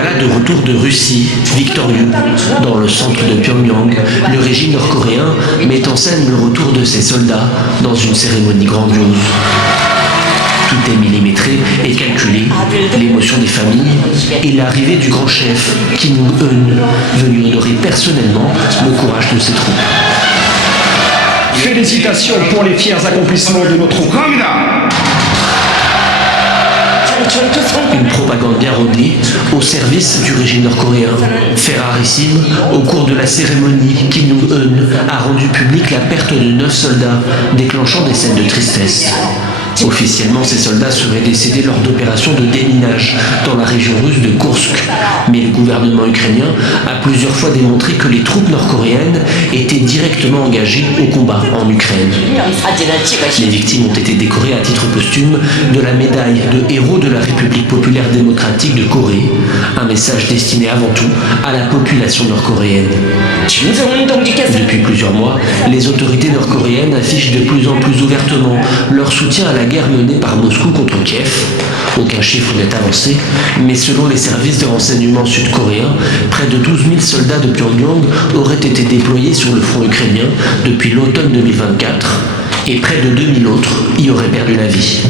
voilà de retour de Russie, victorieux. Dans le centre de Pyongyang, le régime nord-coréen met en scène le retour de ses soldats dans une cérémonie grandiose. Tout est millimétré et calculé, l'émotion des familles et l'arrivée du grand chef, Kim Jong-un, venu honorer personnellement le courage de ses troupes. Félicitations pour les fiers accomplissements de nos troupes. Une propagande bien rodée au service du régime nord-coréen. Fait rarissime, au cours de la cérémonie, Kim Jong-un a rendu publique la perte de 9 soldats, déclenchant des scènes de tristesse. Officiellement, ces soldats seraient décédés lors d'opérations de déminage dans la région russe de Kursk. Mais le gouvernement ukrainien a plusieurs fois démontré que les troupes nord-coréennes étaient directement engagées au combat en Ukraine. Les victimes ont été décorées à titre posthume de la médaille de héros de la République populaire démocratique de Corée, un message destiné avant tout à la population nord-coréenne. Depuis plusieurs mois, les autorités nord-coréennes affichent de plus en plus ouvertement leur soutien à la guerre menée par Moscou contre Kiev. Aucun chiffre n'est avancé, mais selon les services de renseignement sud-coréens, près de 12 000 soldats de Pyongyang auraient été déployés sur le front ukrainien depuis l'automne 2024 et près de 2000 autres y auraient perdu la vie.